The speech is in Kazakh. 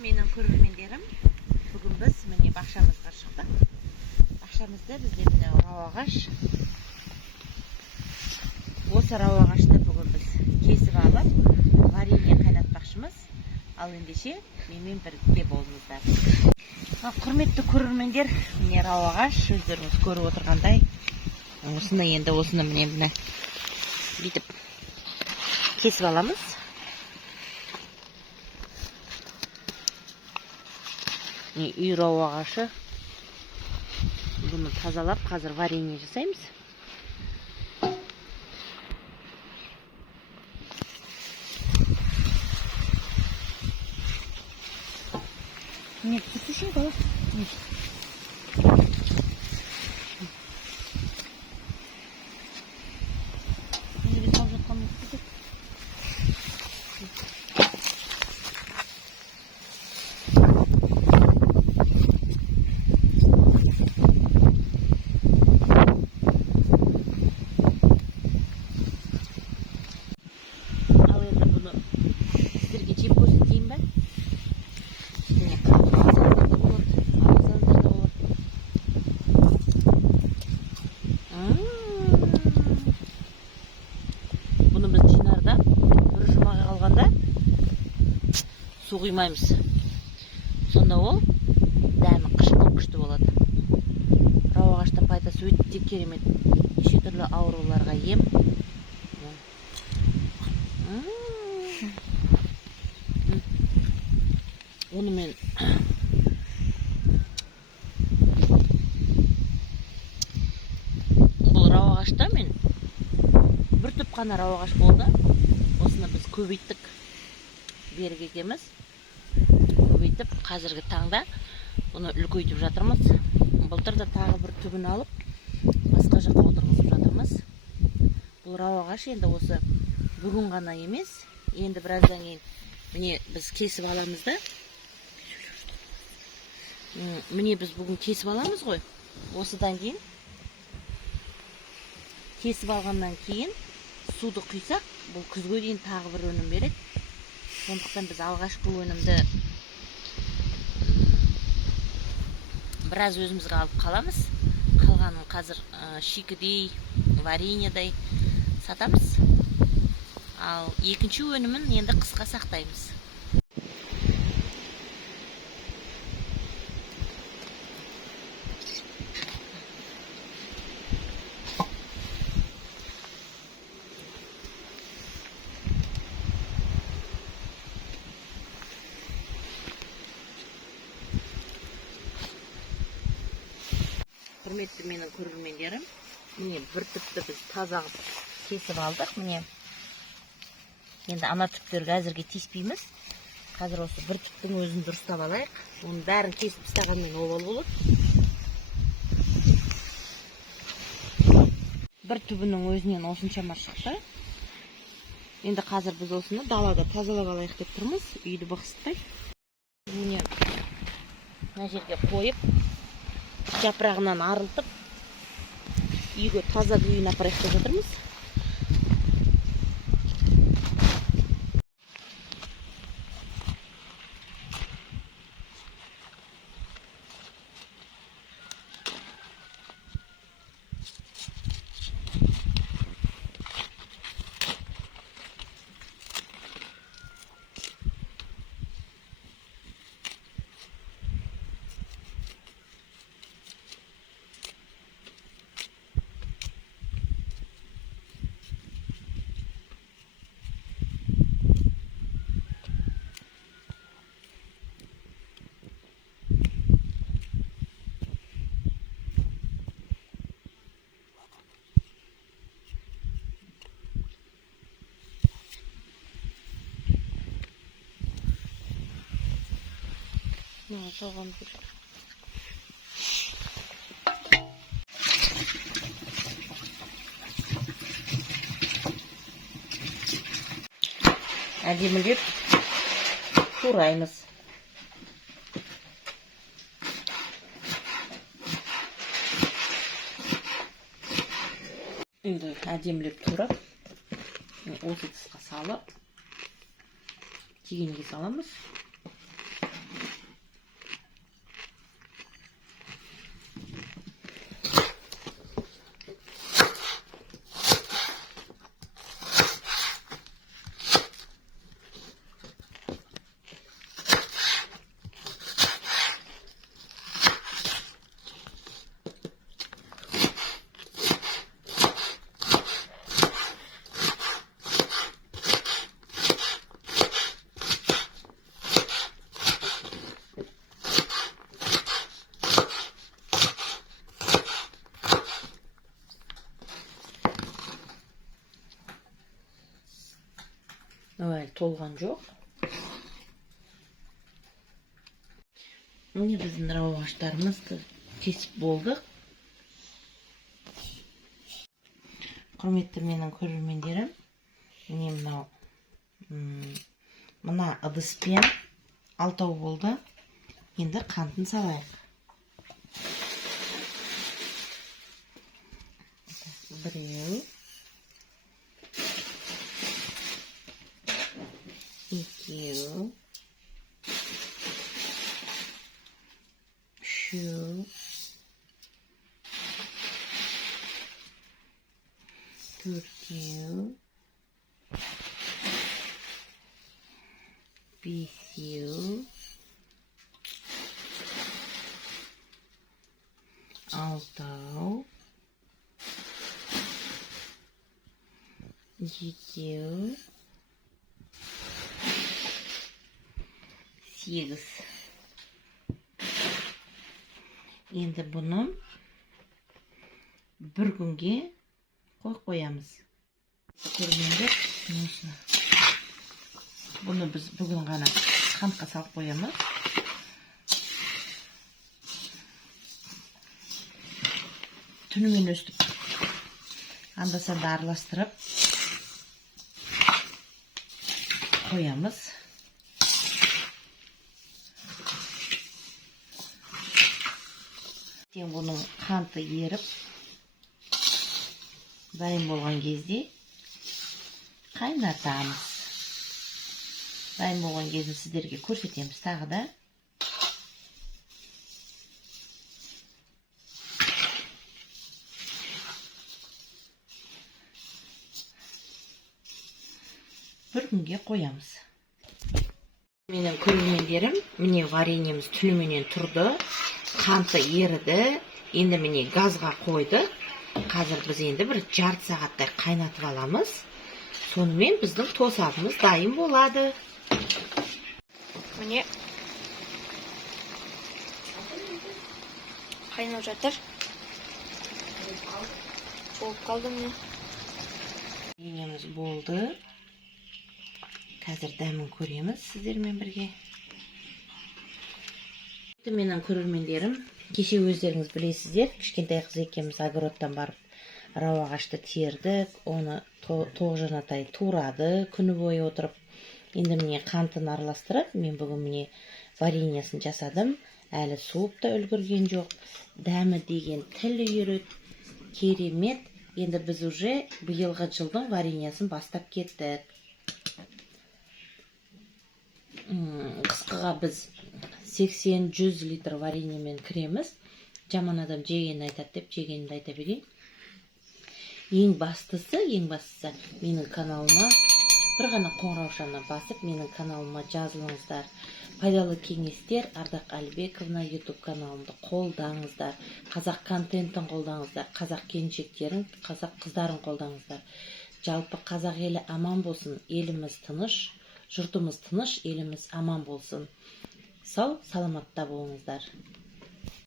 менің көрермендерім, бүгін біз міне бақшамызға шықтық. Бақшамызда бізде міне рау ағаш. Осы рау ағашты бүгін біз кесіп алып, варенье қайнатпақшымыз. Ал ендеше менімен бірге болыңыздар. Құрметті көрермендер, міне рау ағаш, өздеріңіз көріп отырғандай. Осыны міне бүйтіп кесіп аламыз. Үй рау ағашы. Бұны тазалап, қазір варенье жасаймыз. Нет, послушай, да? Су құймаймыз. Сонда ол дәмі күшті болады. Рау ағаштың пайдасы өте керемет. Неше түрлі ауруларға ем. Онымен бұл рау ағашта мен бір түп қана рау ағаш болды. Осыны біз көбейттік. Берік екеміз. Көбейтіп, қазіргі таңда бұны үлкейтіп жатырмыз. Былтырда тағы бір түбін алып, басқа жаққа отырғызып жатырмыз. Бұл рау ағаш енді осы бүгін ғана емес, енді біраздан кейін міне біз кесіп аламыз да. Міне біз бүгін кесіп аламыз ғой. Осыдан кейін кесіп алғаннан кейін суды құйсақ, бұл күзге дейін тағы бір өнім береді. Сондықтан біз алғашқы өнімді біраз өзімізге алып қаламыз. Қалғанын қазір шикідей, вареньедей сатамыз. Ал екінші өнімін енді қысқа сақтаймыз. Құрметті менің көрермендерім, міне бір түпті біз таза кесіп алдық. Міне енді ана түптерге әзірге тиіспейміз. Қазір осы бір түптің өзін дұрыстап алайық. Оның бәрін кесіп тастағанмен обал болады. Бір түбінің өзінен осыншама шықты. Енді қазір біз осыны далада тазалап алайық деп тұрмыз, үйді бықсытпай. Міне мына жерге қойып, жапырағынан арылтып, үйге таза күйін апарайық деп жатырмыз. Салған бір. Әдемілеп тураймыз. Енді әдемілеп турап, осы тысқа салып, тегенге саламыз. толған жоқ. Міне біздің рауа ағаштарымызды кесіп болдық. Құрметті менің көрермендерім, міне мына ыдыспен 6 болды. Енді қантын салайық. 1, 2, 3, 4, 5, 6, 7, 8. Енді бұны бір күнге қоямыз. Көргендер, бұны біз бүгін ғана қантқа салып қоямыз. Түнімен өстіп, анда-санда араластырып қоямыз. Бұның қанты еріп, дайын болған кезде қайнатамыз. Дайын болған кезін сіздерге көрсетеміз тағы да. Бір күнге қоямыз. Менің көрермендерім, міне вареньеміз түніменен тұрды. Қанты еріді. Енді міне газға қойды. Қазір біз енді бір жарты сағаттай қайнатып аламыз. Сонымен біздің тосабымыз дайын болады. Міне қайнап жатыр. Болып қалды міне. Вареньеміз болды. Қазір дәмін көреміз сіздермен бірге. Менің көрермендерім, кеше өздеріңіз білесіздер, кішкентай қыз екеуміз огородтан барып рауа ағашты тердік, оны тоғжанатай турады, күні бойы отырып. Енді міне қантын араластырып, мен бүгін міне вареньясын жасадым. Әлі суып та үлгерген жоқ. Дәмі деген тіл үйіреді, керемет. Енді біз уже биылғы жылдың вареньясын бастап кеттік. Қысқыға біз 80-100 литр вареньемен кіреміз. Жаман адам жегенін айтады деп, жегенімді айта берейін. Ең бастысы, менің каналыма бір ғана қоңыраушаны басып, менің каналыма жазылыңыздар. Пайдалы кеңестер, Ардақ Әлбековна YouTube каналымды қолдаңыздар. Қазақ контентін қолдаңыздар. Қазақ келіншектерін, қазақ қыздарын қолдаңыздар. Жалпы қазақ елі аман болсын, еліміз тыныш, жұртымыз тыныш, еліміз аман болсын. Сау, саламатта болыңыздар.